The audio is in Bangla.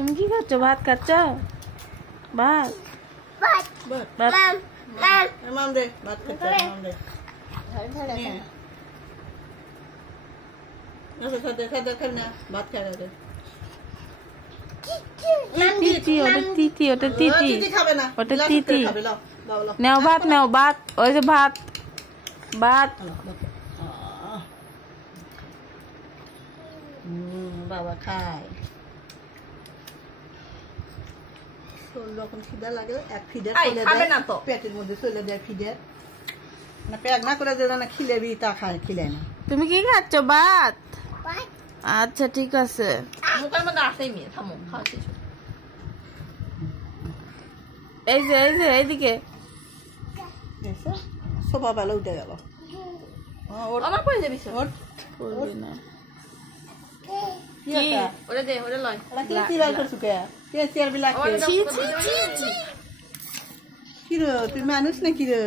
তুমি কি খাচ্ছ? ভাত খাচ্ছ? ভাত ভাত মাম দে ভাত খাচ্ছ মাম দে খাদে খাদে খান না ভাত খাওয়া দে তিতি ওটা তিতি ওটা তিতি খাবে না ওটা তিতি নাও ভাত নাও ভাত ওই যে ভাত ভাত বাবা খায় যখন খিদা লাগে এক ফিডার খাবে না তো পেটের মধ্যে চলে দেয় ফিডার না পেট না করে দেয় না খিলেবি তা খায় খিলে না তুমি কি খাচ্ছ? ভাত। আচ্ছা ঠিক আছে। মুখের মধ্যে আসেই মেয়ে থামো খাওয়া শেষ এই যে এইদিকে সোফা ভালো উঠে গেল আমার পড়ে যাবি ওর করবি না কি ওরে দে ওরে লয় কি সিরিয়াল করছ কে কে সিরিয়াল বিলাক কি রে তুই মানুষ নাকি রে